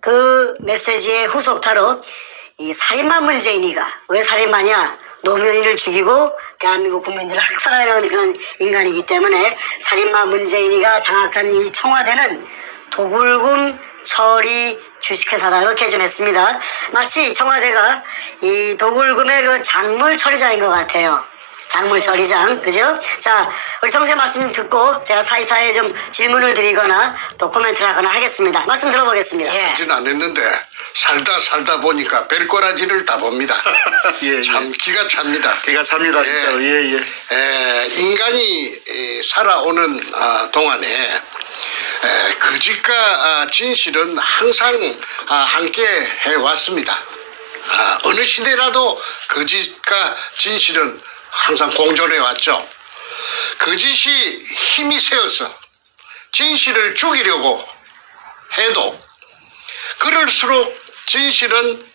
그 메시지의 후속타로 이 살인마 문재인이가 왜 살인마냐? 노무현이를 죽이고 대한민국 국민들을 학살하려는 그런 인간이기 때문에 살인마 문재인이가 장악한 이 청와대는 도굴금 처리 주식회사다 이렇게 좀 했습니다. 마치 청와대가 이 도굴금의 그 작물 처리장인 것 같아요. 작물 처리장, 그죠? 자, 우리 정세 말씀 듣고 제가 사이사이에 좀 질문을 드리거나 또 코멘트를 하거나 하겠습니다. 말씀 들어보겠습니다. 하진 않았는데 살다 보니까 별꼬라지를 다 봅니다. 예, 참 기가 찹니다. 기가 찹니다, 진짜로. 예, 예. 인간이 살아오는 동안에 거짓과 진실은 항상 함께 해왔습니다. 어느 시대라도 거짓과 진실은 항상 공존해 왔죠. 거짓이 힘이 세어서 진실을 죽이려고 해도 그럴수록 진실은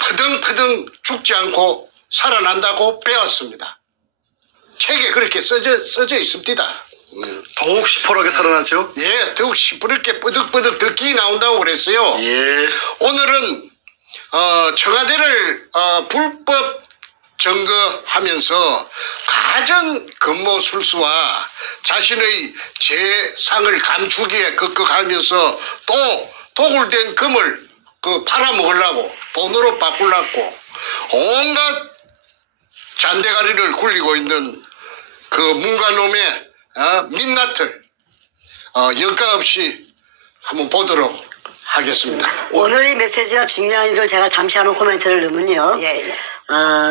퍼덩퍼덩 죽지 않고 살아난다고 배웠습니다. 책에 그렇게 써져 있습니다. 더욱 시퍼렇게 살아났죠? 예, 더욱 시퍼렇게 쁘득쁘득 덕기 나온다고 그랬어요. 예. 오늘은 청와대를 불법 점거하면서 가전 근무술수와 자신의 재상을 감추기에 급급하면서 또 도굴된 금을 팔아먹으려고 돈으로 바꾸려고 온갖 잔대가리를 굴리고 있는 그 문가놈의 민낯을 여과 없이 한번 보도록 하겠습니다. 오늘 이 메시지가 중요한 일을 제가 잠시 한번 코멘트를 넣으면요.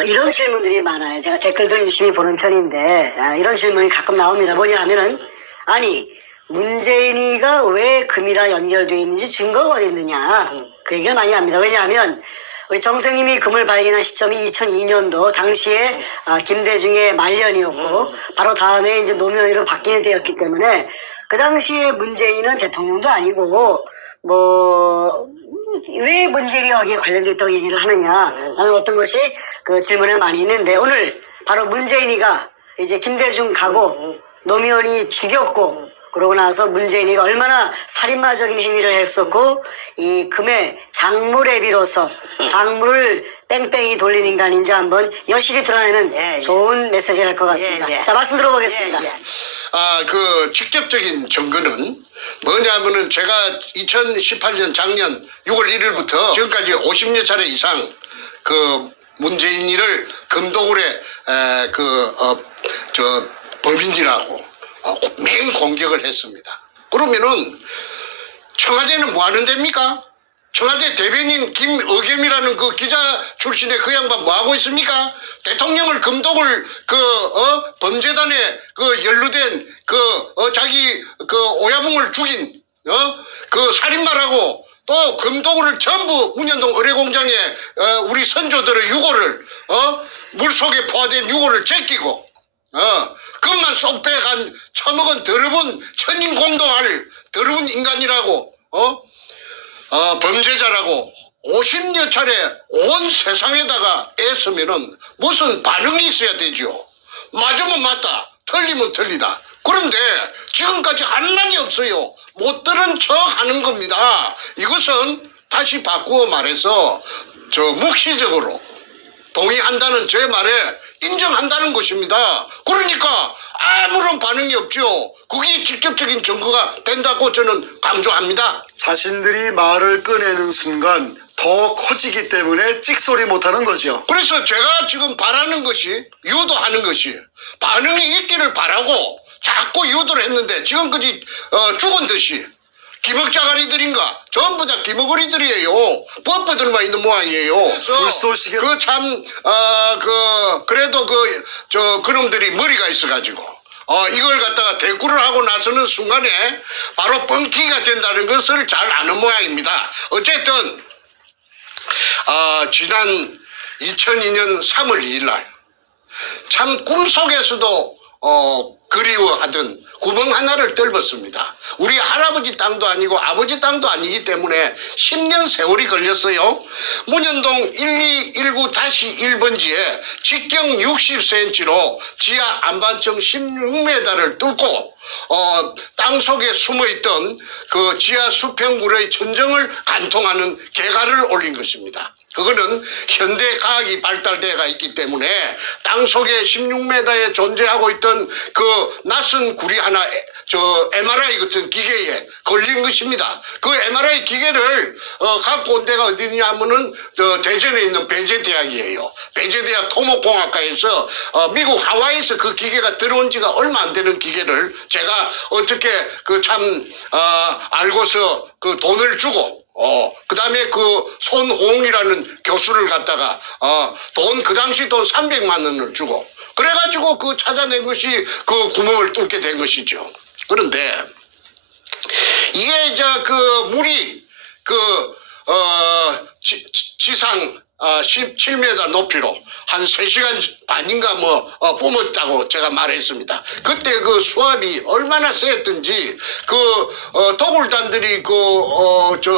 이런 질문들이 많아요. 제가 댓글들 유심히 보는 편인데 이런 질문이 가끔 나옵니다. 뭐냐 하면은 아니 문재인이가 왜 금이랑 연결되어 있는지 증거가 어디 있느냐 그 얘기를 많이 합니다. 왜냐하면 우리 정생님이 금을 발견한 시점이 2002년도 당시에 김대중의 말년이었고 바로 다음에 이제 노무현으로 바뀌는 때였기 때문에 그 당시에 문재인은 대통령도 아니고 왜 문재인이 여기에 관련됐다고 얘기를 하느냐 하는 어떤 것이 그 질문에 많이 있는데 오늘 바로 문재인이가 이제 김대중 가고 노무현이 죽였고 그러고 나서 문재인이가 얼마나 살인마적인 행위를 했었고 이 금의 작물에 비로소 작물을 뺑뺑이 돌린 인간인지 한번 여실히 드러내는 좋은 메시지가 될 것 같습니다. 자, 말씀 들어보겠습니다. 그 직접적인 증거는 뭐냐면은 제가 2018년 작년 6월 1일부터 지금까지 50여 차례 이상 그 문재인이를 금도굴에 범인이라고 맹 공격을 했습니다. 그러면은 청와대는 뭐 하는 데입니까? 청와대 대변인 김의겸이라는 그 기자 출신의 그 양반 뭐 하고 있습니까? 대통령을 금독을 범죄단에 연루된 자기 오야붕을 죽인 그 살인마라고 또 금독을 전부 문현동 의뢰공장에 우리 선조들의 유골을 물속에 포화된 유골을 제끼고 그것만 쏙 빼간 처먹은 더러운 천인공동할 더러운 인간이라고 범죄자라고 50여 차례 온 세상에다가 애쓰면은 무슨 반응이 있어야 되죠. 맞으면 맞다, 틀리면 틀리다. 그런데 지금까지 한마디 없어요. 못 들은 척 하는 겁니다. 이것은 다시 바꾸어 말해서 묵시적으로 동의한다는 제 말에 인정한다는 것입니다. 그러니까 아무런 반응이 없죠. 그게 직접적인 증거가 된다고 저는 강조합니다. 자신들이 말을 꺼내는 순간 더 커지기 때문에 찍소리 못하는 거죠. 그래서 제가 지금 바라는 것이 유도하는 것이 반응이 있기를 바라고 자꾸 유도를 했는데 지금까지 죽은 듯이 기먹자가리들인가? 전부 다 기먹거리들이에요. 뻣뻣들만 있는 모양이에요. 불쏘시개. 그래도 그놈들이 머리가 있어가지고, 이걸 갖다가 대꾸를 하고 나서는 순간에 바로 뻥튀기가 된다는 것을 잘 아는 모양입니다. 어쨌든, 지난 2002년 3월 2일 날, 참 꿈속에서도 그리워하던 구멍 하나를 뚫었습니다. 우리 할아버지 땅도 아니고 아버지 땅도 아니기 때문에 10년 세월이 걸렸어요. 문현동 1219-1번지에 직경 60cm로 지하 안반층 16m를 뚫고 땅속에 숨어있던 그 지하 수평굴의 천정을 관통하는 개가를 올린 것입니다. 그거는 현대 과학이 발달되어가 있기 때문에 땅속에 16m에 존재하고 있던 그 낯선 구리 하나 MRI 같은 기계에 걸린 것입니다. 그 MRI 기계를 갖고 온 데가 어디냐면은 대전에 있는 배재대학이에요. 배재대학 토목공학과에서 미국 하와이에서 그 기계가 들어온 지가 얼마 안 되는 기계를 제가 어떻게 알고서 그 돈을 주고 그 다음에 그 손홍이라는 교수를 갖다가 그 당시 돈 300만 원을 주고 그래가지고 그 찾아낸 것이 그 구멍을 뚫게 된 것이죠. 그런데 이게 그 물이 지상 17m 높이로 한 3시간 반인가 뿜었다고 제가 말했습니다. 그때 그 수압이 얼마나 셌던지 도굴단들이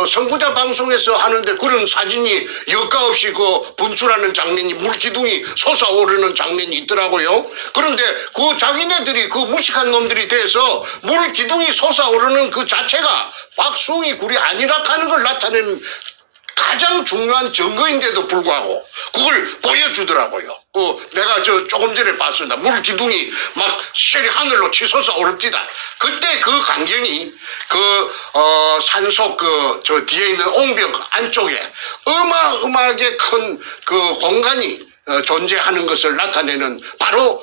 선구자 방송에서 하는데 그런 사진이 여과 없이 분출하는 장면이 물기둥이 솟아오르는 장면이 있더라고요. 그런데 그 자기네들이 그 무식한 놈들이 돼서 물기둥이 솟아오르는 그 자체가 박수홍이 굴이 아니라 하는 걸 나타내는 가장 중요한 증거인데도 불구하고 그걸 보여주더라고요. 내가 조금 전에 봤습니다. 물 기둥이 막 쉘이 하늘로 치솟아 오릅니다. 그때 그 광경이 산속 저 뒤에 있는 옹벽 안쪽에 어마어마하게 큰 그 공간이 존재하는 것을 나타내는 바로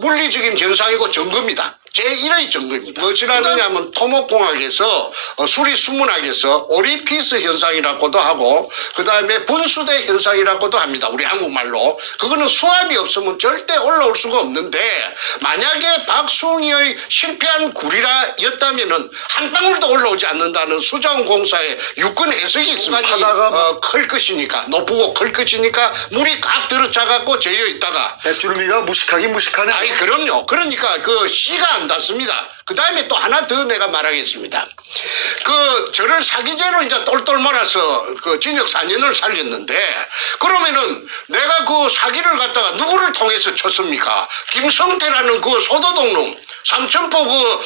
물리적인 현상이고 증거입니다. 제1의 증거입니다. 무엇이라느냐 하면 토목공학에서 수리수문학에서 오리피스 현상이라고도 하고 그 다음에 분수대 현상이라고도 합니다. 우리 한국말로. 그거는 수압이 없으면 절대 올라올 수가 없는데 만약에 박수홍이의 실패한 구리라였다면은 한 방울도 올라오지 않는다는 수자원공사의 유권 해석이 있습니다. 클 것이니까 높고 클 것이니까 물이 꽉 들어차갖고 재어 있다가 백주름이가 무식하긴 무식하네. 아니 그럼요. 그러니까 그 씨가 안 닿습니다. 그 다음에 또 하나 더 내가 말하겠습니다. 저를 사기죄로 이제 똘똘 몰아서 징역 4년을 살렸는데 그러면은 내가 그 사기를 갖다가 누구를 통해서 쳤습니까? 김성태라는 그 소도동놈 삼천포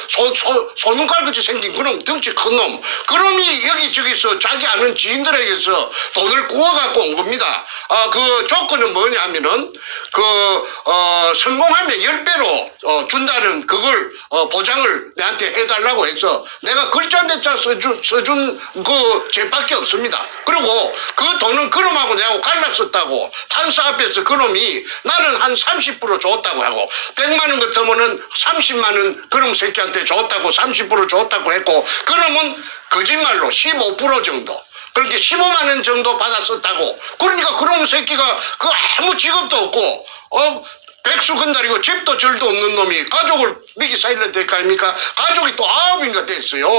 소눈깔같이 생긴 그놈 덩치 큰 놈 그놈이 여기저기서 자기 아는 지인들에게서 돈을 구워갖고 온 겁니다. 그 조건은 뭐냐면은 성공하면 10배로 준다는 그걸 보장을 내한테 해달라고 해서 내가 글자 몇 자 써준 그 죄밖에 없습니다. 그리고 그 돈은 그놈하고 내하고 갈랐었다고 판사 앞에서 그놈이 나는 한 30% 줬다고 하고 100만 원 같으면은 30만 원 그놈 새끼한테 줬다고 30% 줬다고 했고 그놈은 거짓말로 15% 정도 그렇게 15만 원 정도 받았었다고. 그러니까 그놈 새끼가 아무 직업도 없고 백수 건달이고 집도 절도 없는 놈이 가족을 미기 살려야 될 거 아닙니까? 가족이 또 9인가 됐어요.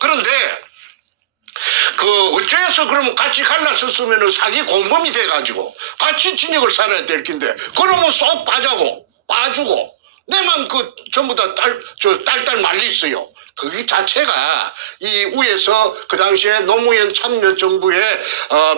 그런데 어째서 그러면 같이 갈랐었으면은 사기 공범이 돼가지고 같이 진역을 살아야 될 텐데 그러면 쏙 봐주고 내만 전부 다 딸딸 말리 있어요. 그게 자체가 이 위에서 그 당시에 노무현 참여정부의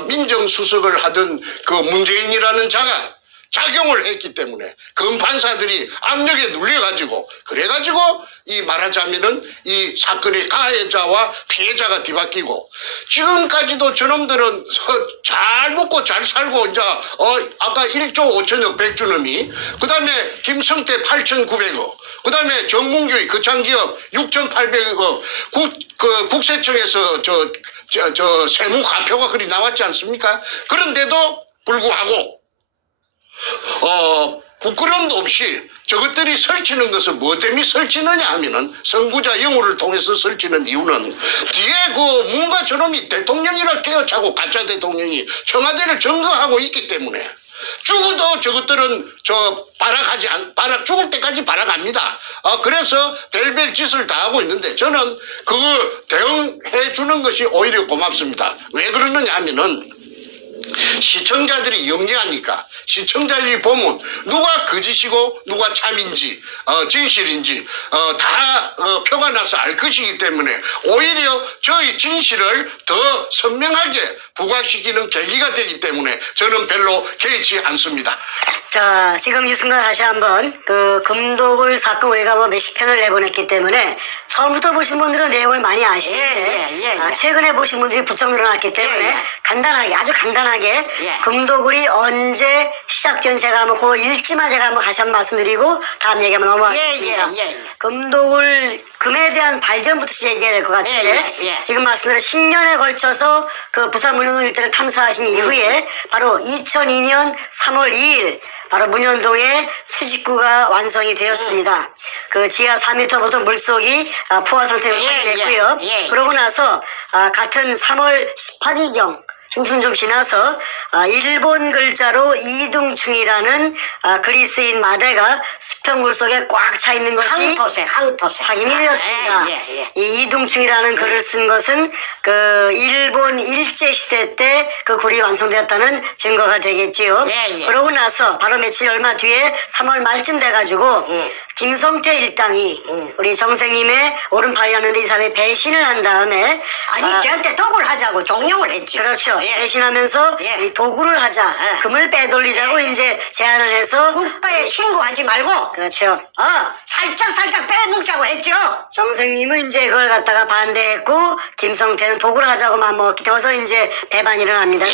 민정수석을 하던 그 문재인이라는 자가 작용을 했기 때문에 검판사들이 압력에 눌려가지고 그래가지고 이 말하자면은 이 사건의 가해자와 피해자가 뒤바뀌고 지금까지도 저놈들은 잘 먹고 잘 살고 이제 아까 1조 5천억 백주놈이 그 다음에 김성태 8,900억 그 다음에 정문교의 거창기업 6,800억 국세청에서 세무 과표가 그리 나왔지 않습니까? 그런데도 불구하고 부끄러움도 없이 저것들이 설치는 것을 뭐 때문에 설치느냐 하면은 선구자 영우를 통해서 설치는 이유는 뒤에 뭔가 저놈이 대통령이라 깨어차고 가짜 대통령이 청와대를 점거하고 있기 때문에 죽어도 저것들은 죽을 때까지 발악합니다. 그래서 별별 짓을 다 하고 있는데 저는 그거 대응해 주는 것이 오히려 고맙습니다. 왜 그러느냐 하면은 시청자들이 영리하니까 시청자들이 보면 누가 거짓이고 누가 참인지 진실인지 다 표가 나서 알 것이기 때문에 오히려 저희 진실을 더 선명하게 부각시키는 계기가 되기 때문에 저는 별로 개의치 않습니다. 자, 지금 이 순간 다시 한번 그 금독을 사건 우리가 뭐 몇십 편을 내보냈기 때문에 처음부터 보신 분들은 내용을 많이 아시는데 최근에 보신 분들이 부쩍 늘어났기 때문에 간단하게 아주 간단하게 금독울이 언제 시작된 제가 한번 그 일지만 제가 한번 다시 한번 말씀드리고 다음 얘기 한번 넘어가겠습니다. 금독울 금에 대한 발견부터 얘기해야 될 것 같은데 지금 말씀드린 10년에 걸쳐서 그 부산 문현동 일대를 탐사하신 이후에 바로 2002년 3월 2일 바로 문현동에 수직구가 완성이 되었습니다. 그 지하 4m부터 물속이 포화 상태로 확인됐고요. 그러고 나서 같은 3월 18일경 중순 좀 지나서 일본 글자로 이등충이라는 그리스인 마대가 수평물 속에 꽉 차 있는 것이 항토색 확인이 되었습니다. 이 이등충이라는 글을 쓴 것은 그 일본 일제 시대 때 그 굴이 완성되었다는 증거가 되겠지요. 그러고 나서 바로 며칠 얼마 뒤에 3월 말쯤 돼가지고 김성태 일당이 우리 정생님의 오른팔이었는데 이 사람이 배신을 한 다음에 아니 저한테 독을 하자고 종용을 했죠. 그렇죠. 배신하면서 이 도구를 하자, 금을 빼돌리자고 이제 제안을 해서 국가에 신고하지 말고 그렇죠. 살짝 빼먹자고 했죠. 정생님은 이제 그걸 갖다가 반대했고 김성태는 도구를 하자고 마음먹기 때문에 이제 배반이 일어납니다.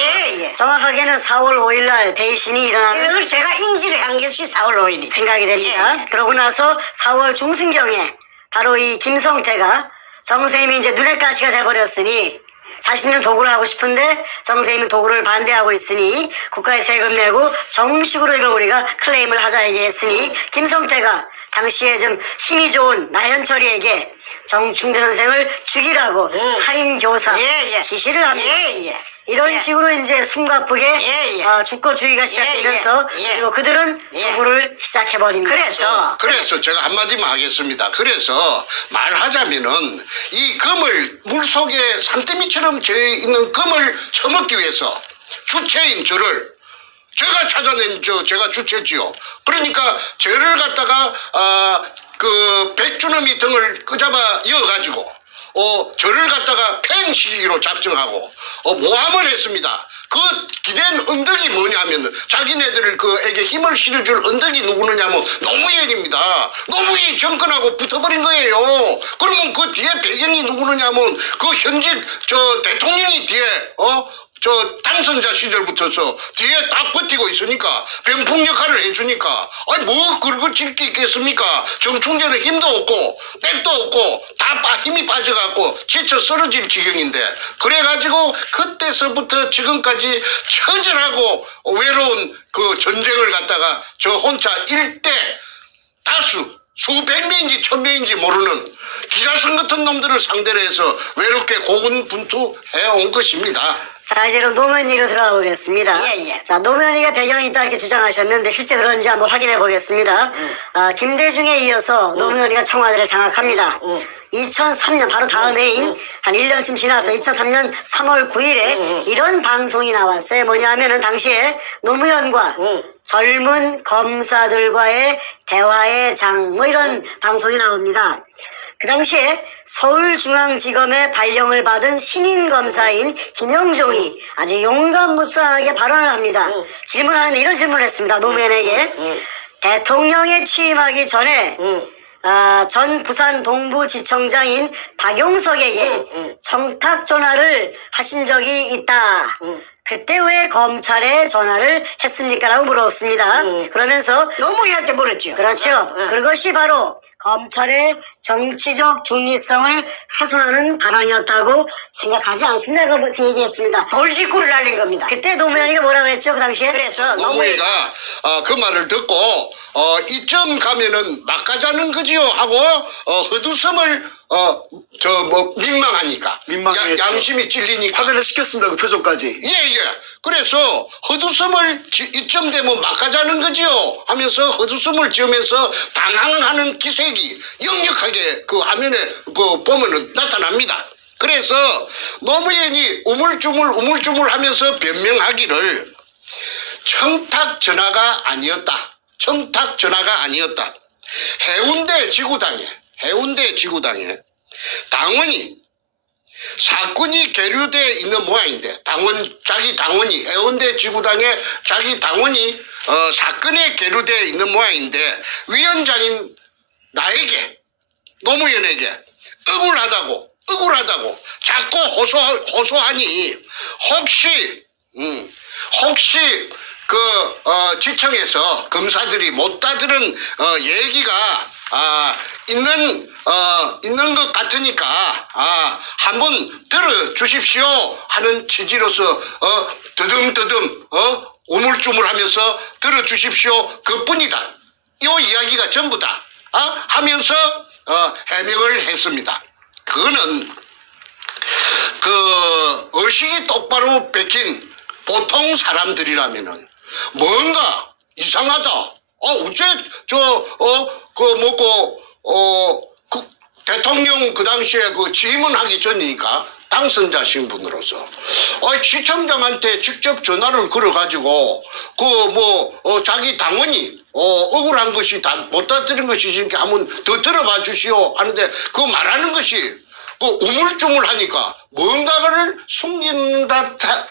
정확하게는 4월 5일 날 배신이 일어나는 그걸 제가 인지를 한 것이 4월 5일이죠. 생각이 됩니다. 그러고 나서 4월 중순경에 바로 이 김성태가 정생님이 이제 눈엣 가시가 돼버렸으니 자신은 도구를 하고 싶은데 정생님은 도구를 반대하고 있으니 국가에 세금 내고 정식으로 이걸 우리가 클레임을 하자 얘기했으니 김성태가 당시에 좀 힘이 좋은 나현철이에게 정충재 선생을 죽이라고 살인교사 지시를 합니다. 이런 식으로 이제 숨가쁘게 죽고주의가 시작되면서 그리고 그들은 도구를 시작해버립니다. 그래서 제가 한마디만 하겠습니다. 그래서 말하자면은 이 금을 물속에 산더미처럼 있는 금을 처먹기 위해서 주체인 저를 제가 찾아낸 제가 주체지요. 그러니까 저를 갖다가 그 백주놈이 등을 끄잡아 이어가지고 저를 갖다가 팽시기로 작정하고 모함을 했습니다. 그 기댄 언덕이 뭐냐면 자기네들 그에게 힘을 실어줄 언덕이 누구느냐면 노무현입니다. 노무현이 정권하고 붙어버린 거예요. 그러면 그 뒤에 배경이 누구느냐면 그 현직 대통령이 뒤에 당선자 시절부터서 뒤에 딱 버티고 있으니까 병풍 역할을 해주니까 아니 뭐 그걸 질 게 있겠습니까? 정충재는 힘도 없고 백도 없고 다 힘이 빠져갖고 지쳐 쓰러질 지경인데 그래가지고 그때서부터 지금까지 처절하고 외로운 그 전쟁을 갖다가 저 혼자 일대 다수 수백 명인지 천명인지 모르는 기자성 같은 놈들을 상대로 해서 외롭게 고군분투해 온 것입니다. 자, 이제 그럼 노무현 얘기로 들어가 보겠습니다. 자, 노무현 얘기가 배경이 있다 이렇게 주장하셨는데 실제 그런지 한번 확인해 보겠습니다. 김대중에 이어서 노무현 얘기가 청와대를 장악합니다. 2003년 바로 다음 해인 한 1년쯤 지나서 2003년 3월 9일에 이런 방송이 나왔어요. 뭐냐면은 당시에 노무현과 젊은 검사들과의 대화의 장 뭐 이런 방송이 나옵니다. 그 당시에 서울중앙지검의 발령을 받은 신인 검사인 김영종이 아주 용감무쌍하게 발언을 합니다. 질문하는데 이런 질문을 했습니다. 노무현에게 대통령에 취임하기 전에 전 부산 동부지청장인 박용석에게 청탁 전화를 하신 적이 있다. 그때 왜 검찰에 전화를 했습니까? 라고 물었습니다. 그러면서 노무현한테 물었죠. 그렇죠. 그것이 바로 검찰의 정치적 중립성을 훼손하는 발언이었다고 생각하지 않습니다. 그 얘기했습니다. 돌직구를 날린 겁니다. 그때 노무현이가 뭐라고 했죠? 그 당시에? 그래서 노무현이가 그 말을 듣고 이쯤 가면은 막가자는 거지요 하고 헛웃음을 민망하니까 민망했죠. 양심이 찔리니까 확인을 시켰습니다. 그 표정까지. 그래서 헛웃음을 이쯤 되면 막가자는 거지요 하면서 헛웃음을 지으면서 당황하는 기색이 역력하게 그 화면에 보면은 나타납니다. 그래서 노무현이 우물쭈물 하면서 변명하기를 청탁 전화가 아니었다. 청탁 전화가 아니었다. 해운대 지구당에 당원이 사건이 계류되어 있는 모양인데 자기 당원이 해운대 지구당에 자기 당원이 사건에 계류되어 있는 모양인데 위원장인 나에게 노무현에게 억울하다고 자꾸 호소하니 혹시 지청에서 검사들이 못 다들은 얘기가 있는 것 같으니까 한번 들어주십시오 하는 취지로서 더듬 우물쭈물하면서 들어주십시오 그뿐이다. 이 이야기가 전부다 하면서 해명을 했습니다. 그거는 의식이 똑바로 베낀 보통 사람들이라면은 뭔가 이상하다. 어째 대통령 그 당시에 취임하기 전이니까 당선자 신분으로서 시청장한테 직접 전화를 걸어가지고 자기 당원이 억울한 것이 못 다들은 것이니까 한번 더 들어봐 주시오 하는데 그 말하는 것이 우물쭈물하니까 뭔가를 숨긴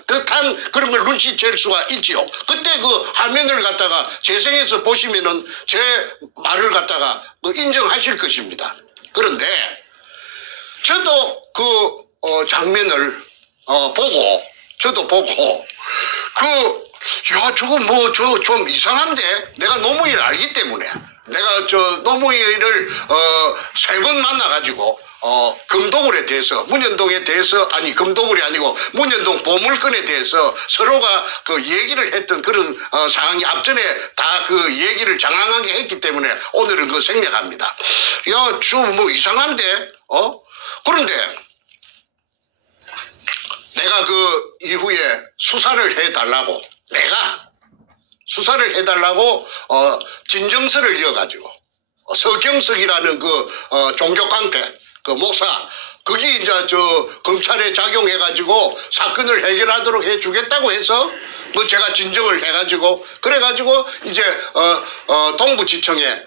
듯한 그런 걸 눈치챌 수가 있지요. 그때 그 화면을 갖다가 재생해서 보시면은 제 말을 갖다가 인정하실 것입니다. 그런데 저도 그 장면을 보고 저거 좀 이상한데 내가 노무현을 알기 때문에 내가 노무현을 3번 만나가지고 금도굴에 대해서 문현동에 대해서 금도굴이 아니고 문현동 보물건에 대해서 서로가 그 얘기를 했던 그런 상황이 앞전에 다 그 얘기를 장황하게 했기 때문에 오늘은 그 생략합니다. 좀 이상한데 그런데 내가 그 이후에 수사를 해달라고 진정서를 이어가지고 서경석이라는 종교깡패 목사 그게 이제 검찰에 작용해가지고 사건을 해결하도록 해주겠다고 해서 제가 진정을 해가지고 그래가지고 이제 동부지청에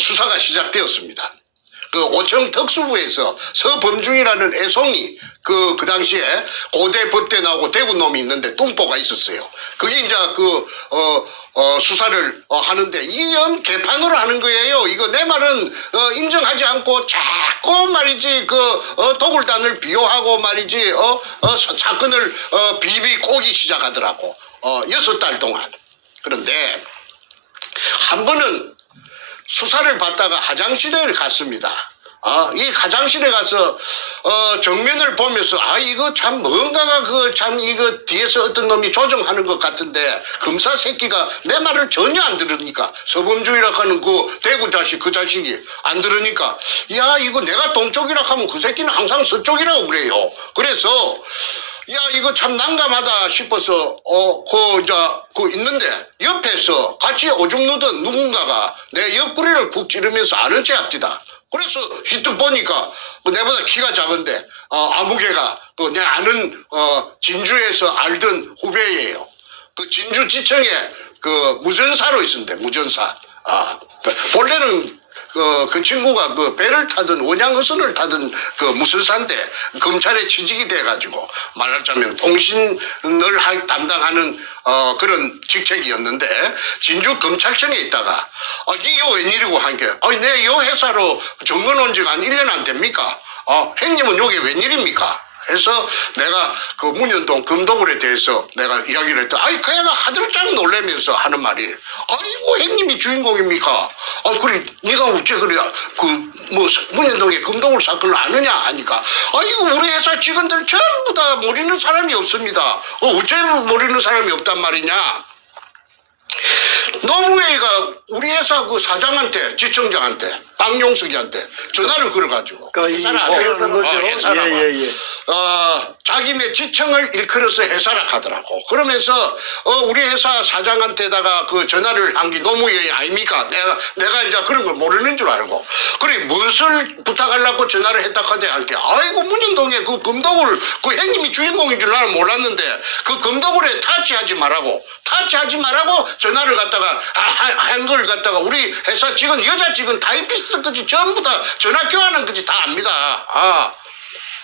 수사가 시작되었습니다. 오청 특수부에서 서범중이라는 애송이 그 당시에 고대 법대 나오고 대구 놈이 있는데 뚱보가 있었어요. 그게 이제 수사를 하는데 이게 영 개판으로 하는 거예요. 이거 내 말은 인정하지 않고 자꾸 말이지 도굴단을 비호하고 말이지 사건을 비비 꼬기 시작하더라고. 6달 동안. 그런데 한 번은 수사를 받다가 화장실에 갔습니다. 이 화장실에 가서 정면을 보면서 이거 참 뭔가가 이거 뒤에서 어떤 놈이 조정하는 것 같은데 검사 새끼가 내 말을 전혀 안 들으니까 서범주의라고 하는 그 대구 자식 그 자식이 안 들으니까 이거 내가 동쪽이라고 하면 그 새끼는 항상 서쪽이라고 그래요. 그래서 이거 참 난감하다 싶어서 있는데 옆에서 같이 오줌 누던 누군가가 내 옆구리를 푹 찌르면서 아는 체 앞디다. 그래서 히트 보니까 내보다 키가 작은데 아무개가 내 아는 진주에서 알던 후배예요. 그 진주지청에 무전사로 있었는데 무전사. 본래는 그 친구가 배를 타든 원양어선을 타든 무술사인데 검찰에 취직이 돼가지고 말하자면 통신을 담당하는 그런 직책이었는데 진주 검찰청에 있다가 이게 웬일이고 한 게 내 이 회사로 정근 온 지가 한 1년 안 됩니까? 형님은 요게 웬일입니까? 해서 내가 그 문현동 금도굴에 대해서 내가 이야기를 했더니 그 애가 하들짝 놀라면서 하는 말이 아이고 형님이 주인공입니까? 그래 네가 어째 그래 문현동의 금도굴 사건을 아느냐 하니까 이거 우리 회사 직원들 전부 다 모르는 사람이 없습니다. 어째 모르는 사람이 없단 말이냐? 노무현이가 우리 회사 그 사장한테 지청장한테 박용석이한테 전화를 걸어가지고 그러는 거죠. 예. 자기네 지청을 일컬어서 해사라 하더라고. 그러면서 우리 회사 사장한테다가 그 전화를 한 게 노무현이 아닙니까? 내가 이제 그런 걸 모르는 줄 알고 그래 무엇을 부탁하려고 전화를 했다 하대 할게 아이고 문현동에 그 금독을 그 형님이 주인공인 줄 나는 몰랐는데 그 금독을에 타치하지 말라고 전화를 갖다가 한 걸 갖다가 우리 회사 직원 여자 직원 타이피스트까지 전부 다 전화 교환한 거지 다 압니다.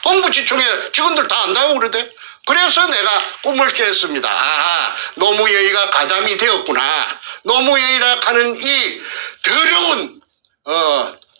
동부지청에 직원들 다 안다고 그러대. 그래서 내가 꿈을 깼습니다. 노무현이가 가담이 되었구나. 노무현이라 하는 이 더러운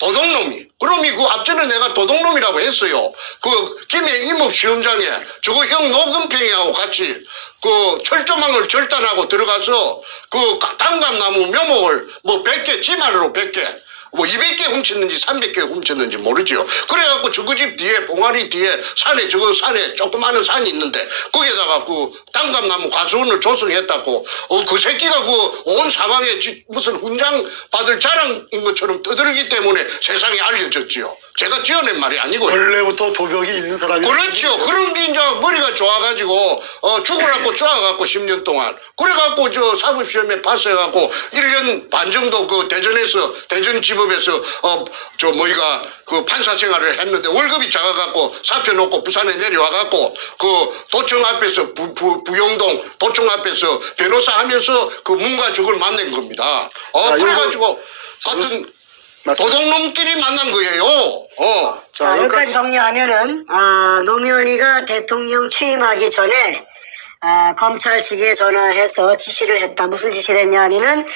도둑놈이. 그럼이 그 앞전에 내가 도둑놈이라고 했어요. 그 김해 임업시험장에 저거 형 노금평이하고 같이 그 철조망을 절단하고 들어가서 그 단감나무 묘목을 뭐 100개 지만으로 100개 뭐 200개 훔쳤는지 300개 훔쳤는지 모르죠. 그래갖고 저거 집 뒤에 봉화리 뒤에 산에 저거 산에 조그마한 산이 있는데 거기에다가 그 단감나무 가수원을 조성했다고 그 새끼가 그 온 사방에 무슨 훈장 받을 자랑인 것처럼 떠들기 때문에 세상에 알려졌지요. 제가 지어낸 말이 아니고요. 원래부터 도벽이 있는 사람이 그렇죠. 그런 게 이제 머리가 좋아가지고 죽으라고 쪼아갖고 10년 동안 그래갖고 저 사법시험에 파스해갖고 1년 반 정도 그 대전 지법에서 저 뭐이가 그 판사 생활을 했는데 월급이 작아갖고 사표 놓고 부산에 내려와갖고 그 도청 앞에서 부영동 도청 앞에서 변호사 하면서 그 문과 적을 만난 겁니다. 그래가지고 하여튼 도둑놈끼리 만난 거예요. 자, 여기까지 정리하면은 노무현이가 대통령 취임하기 전에 검찰 측에 전화해서 지시를 했다. 무슨 지시를 했냐 하면은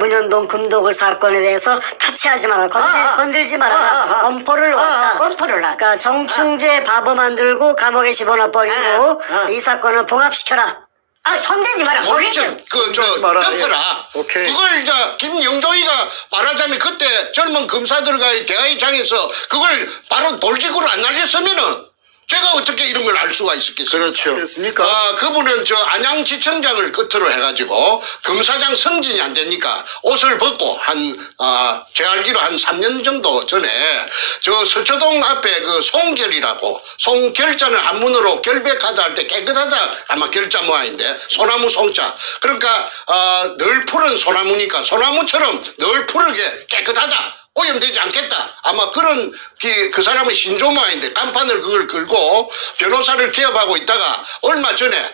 문현동 금독을 사건에 대해서 타치하지 마라. 건들지 마라. 엄포를 놨다. 엄포를 놨다. 그러니까 정충재 바보 만들고 감옥에 집어넣어 버리고 이 사건을 봉합시켜라. 손대지 마라. 모르죠. 덮어라. 오케이. 그걸 이제 김영조이가 말하자면 그때 젊은 검사들과의 대화의장에서 그걸 바로 돌직구로 안 날렸으면은 제가 어떻게 이런 걸 알 수가 있었겠습니까? 그렇죠. 그렇습니까? 그분은 저 안양지청장을 끝으로 해가지고 검사장 승진이 안 되니까 옷을 벗고 제 알기로 한 3년 정도 전에 저 서초동 앞에 그 송결이라고 송결자는 한문으로 결백하다 할 때 깨끗하다 아마 결자 모양인데 소나무 송자 그러니까 늘 푸른 소나무니까 소나무처럼 늘 푸르게 깨끗하다. 오염되지 않겠다. 아마 그런 그 사람의 신조마인데 간판을 그걸 걸고 변호사를 개업하고 있다가 얼마 전에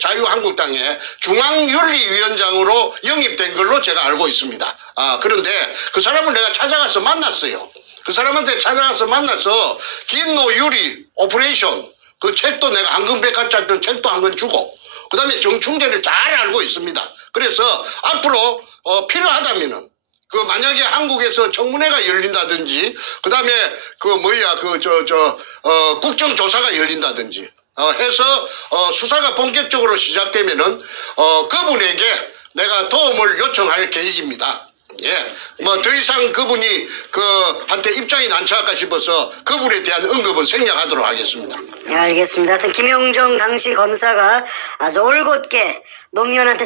자유한국당에 중앙윤리위원장으로 영입된 걸로 제가 알고 있습니다. 그런데 그 사람을 내가 찾아가서 만났어요. 그 사람한테 찾아가서 만나서 긴노유리 오퍼레이션 그 책도 내가 한금백화짜리 책도 한 권 주고 그 다음에 정충재를 잘 알고 있습니다. 그래서 앞으로 필요하다면은 그 만약에 한국에서 청문회가 열린다든지 그다음에 국정조사가 열린다든지 해서 수사가 본격적으로 시작되면은 그분에게 내가 도움을 요청할 계획입니다. 뭐 더 이상 그분이 한테 입장이 난처할까 싶어서 그분에 대한 언급은 생략하도록 하겠습니다. 네, 알겠습니다. 하여튼 김용정 당시 검사가 아주 올곧게 노무현한테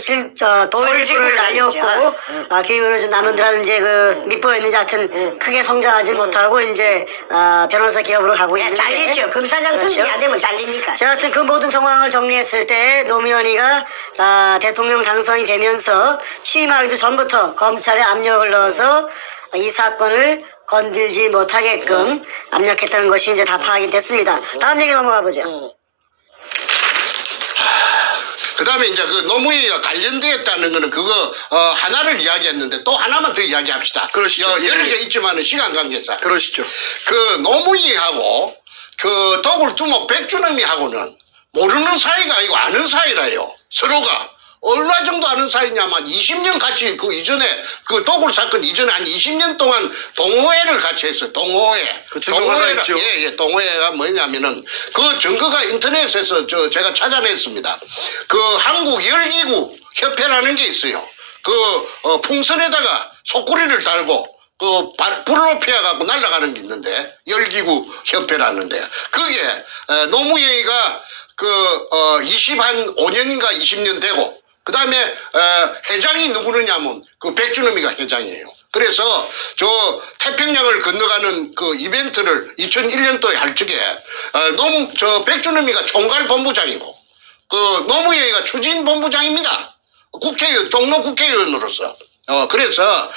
돌직구를 날렸고 그 이후로 좀 남원들하는 이제 밑보였는지 하여튼 크게 성장하지 못하고 이제 변호사 기업으로 가고 있는데 잘리죠. 검사장 승진이 안 되면 잘리니까. 자, 하여튼 그 모든 정황을 정리했을 때 노무현이가 대통령 당선이 되면서 취임하기도 전부터 검찰에 압력을 넣어서 이 사건을 건들지 못하게끔 압력했다는 것이 이제 다 파악이 됐습니다. 다음 얘기 넘어가 보죠. 그 다음에 이제 그 노무현이가 관련되었다는 거는 그거 하나를 이야기했는데 또 하나만 더 이야기합시다. 그러시죠. 여러 개 있지만은 시간 관계상. 그러시죠. 그 노무현이하고 그 도굴두목 백주놈이하고는 모르는 사이가 아니고 아는 사이라요. 서로가. 얼마 정도 아는 사이냐면 20년 같이 그 이전에 그 도굴 사건 이전에 한 20년 동안 동호회를 같이 했어요. 동호회. 그 증거가 있죠. 예, 동호회가 뭐냐면은 그 증거가 인터넷에서 제가 찾아냈습니다. 그 한국 열기구 협회라는 게 있어요. 그 풍선에다가 속구리를 달고 불로 피해갖고 날아가는 게 있는데 열기구 협회라는데 그게 노무현이가 25년인가 20년 되고 그 다음에 회장이 누구느냐면 그 백주놈이가 회장이에요. 그래서 저 태평양을 건너가는 그 이벤트를 2001년도에 할 적에 백주놈이가 총괄본부장이고 그 노무현이가 추진본부장입니다. 종로 국회의원으로서 그래서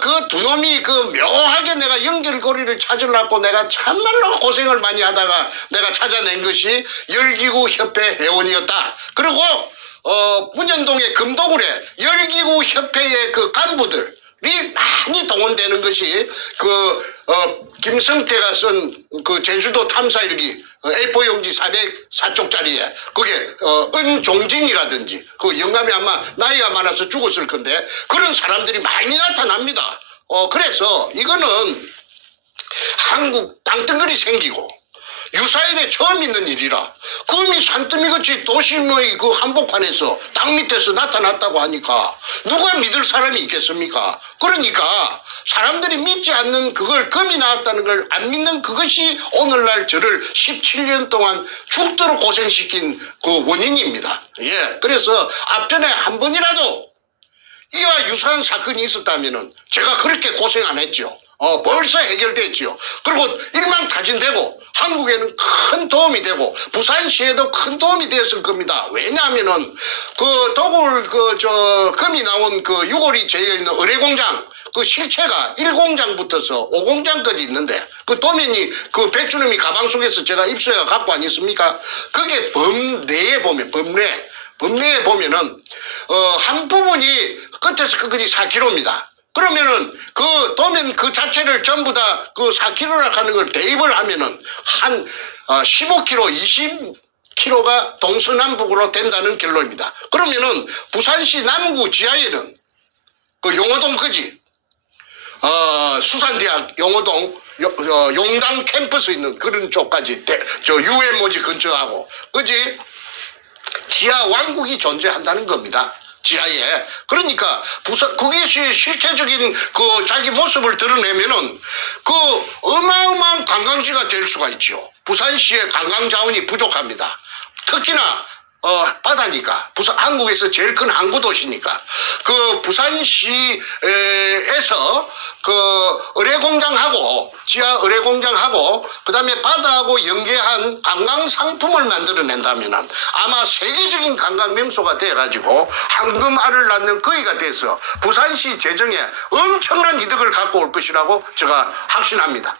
그 두 놈이 그 묘하게 내가 연결고리를 찾으려고 내가 참말로 고생을 많이 하다가 내가 찾아낸 것이 열기구 협회 회원이었다. 그리고 문현동의 금도굴에 열기구 협회의 그 간부들이 많이 동원되는 것이 김성태가 쓴 그 제주도 탐사일기 A4 용지 404쪽짜리에 그게 은종진이라든지 그 영감이 아마 나이가 많아서 죽었을 건데 그런 사람들이 많이 나타납니다. 그래서 이거는 한국 땅덩어리 생기고 유사일에 처음 있는 일이라 금이 산더미같이 도심의 그 한복판에서 땅 밑에서 나타났다고 하니까 누가 믿을 사람이 있겠습니까? 그러니까 사람들이 믿지 않는 그걸 금이 나왔다는 걸 안 믿는 그것이 오늘날 저를 17년 동안 죽도록 고생시킨 그 원인입니다. 예, 그래서 앞전에 한 번이라도 이와 유사한 사건이 있었다면은 제가 그렇게 고생 안 했죠. 벌써 해결됐죠. 그리고 일망타진되고 한국에는 큰 도움이 되고 부산시에도 큰 도움이 되었을 겁니다. 왜냐하면은 그 도굴 금이 나온 그 유골이 재여 있는 의뢰공장 그 실체가 1공장부터서 5공장까지 있는데 그 도면이 그 백주님이 가방 속에서 제가 입수해 갖고 아니었습니까? 그게 범례에 보면은 한 부분이 끝에서 끝까지 4km입니다. 그러면은 그 도면 그 자체를 전부 다 그 4km라 하는 걸 대입을 하면은 한 15km, 20km가 동서남북으로 된다는 결론입니다. 그러면은 부산시 남구 지하에는 그 용호동까지 수산대학 용호동 용당 캠퍼스 있는 그런 쪽까지 UMO지 근처하고 그지 지하 왕국이 존재한다는 겁니다. 지하에. 그러니까 그게 실체적인 그 자기 모습을 드러내면은 그 어마어마한 관광지가 될 수가 있죠. 부산시의 관광 자원이 부족합니다. 특히나 바다니까 한국에서 제일 큰 항구 도시니까 그 부산시에서 그 의뢰공장하고 지하 의뢰공장하고 그다음에 바다하고 연계한 관광 상품을 만들어낸다면은 아마 세계적인 관광 명소가 돼가지고 황금알을 낳는 거위가 돼서 부산시 재정에 엄청난 이득을 갖고 올 것이라고 제가 확신합니다.